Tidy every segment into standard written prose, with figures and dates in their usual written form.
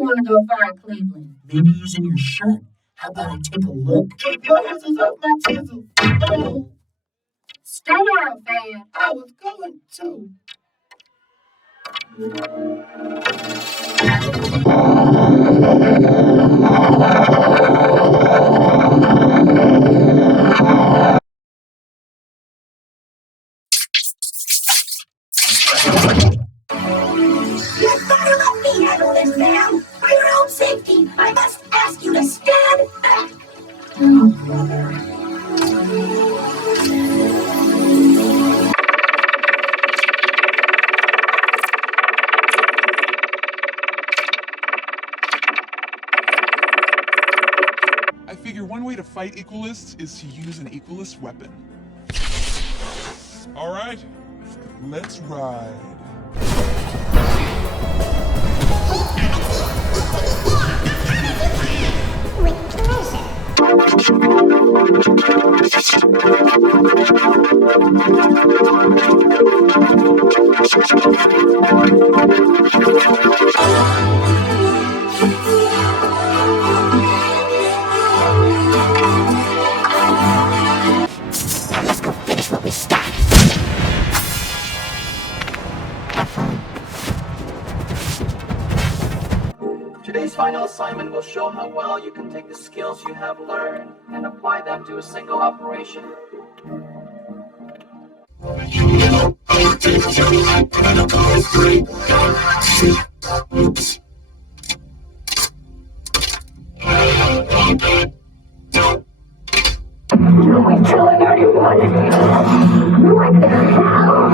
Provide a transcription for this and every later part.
Want to go find Cleveland? Maybe using your shirt. How about I take a look? Keep your hands off my chisel. Oh. Stay down, fan. I was going to. You better let me handle this, ma'am. For your own safety, I must ask you to stand back. Oh, brother. I figure one way to fight equalists is to use an equalist weapon. All right, let's ride. With pleasure. Let's go finish what we started. Today's final assignment will show how well you can take the skills you have learned and apply them to a single operation. We're killing everyone. What the hell?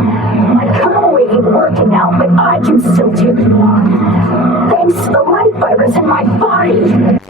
My tunnel ain't working out, but I can still take it on. Thanks to the life virus in my body.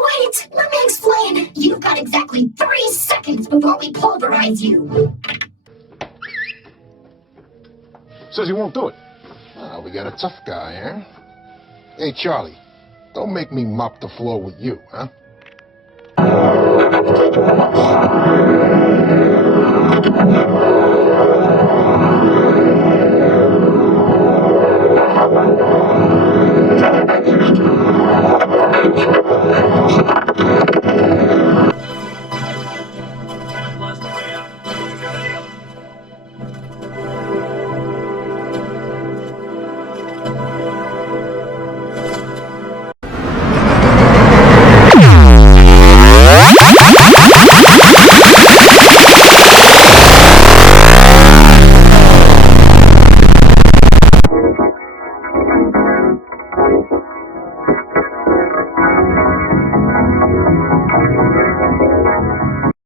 Wait, let me explain. You've got exactly 3 seconds before we pulverize you. Says he won't do it. Oh, we got a tough guy, eh? Hey, Charlie, don't make me mop the floor with you, huh?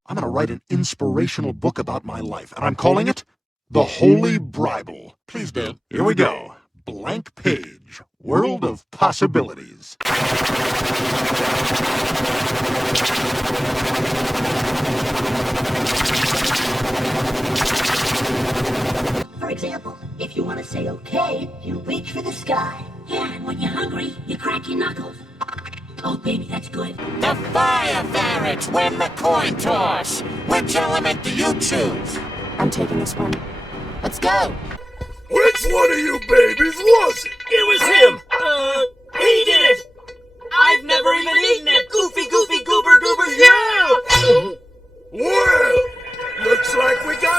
I'm going to write an inspirational book about my life, and I'm calling it The Holy Bible. Please do. Here we go. Blank page. World of possibilities. For example, if you want to say okay, you reach for the sky. Yeah, and when you're hungry, you crack your knuckles. Oh, baby, that's good. The fire ferrets win the coin toss. Which element do you choose? I'm taking this one. Let's go. Which one of you babies was it? It was him! He did it! I've never even eaten it! Goofy goober! Yeah! Well, looks like we got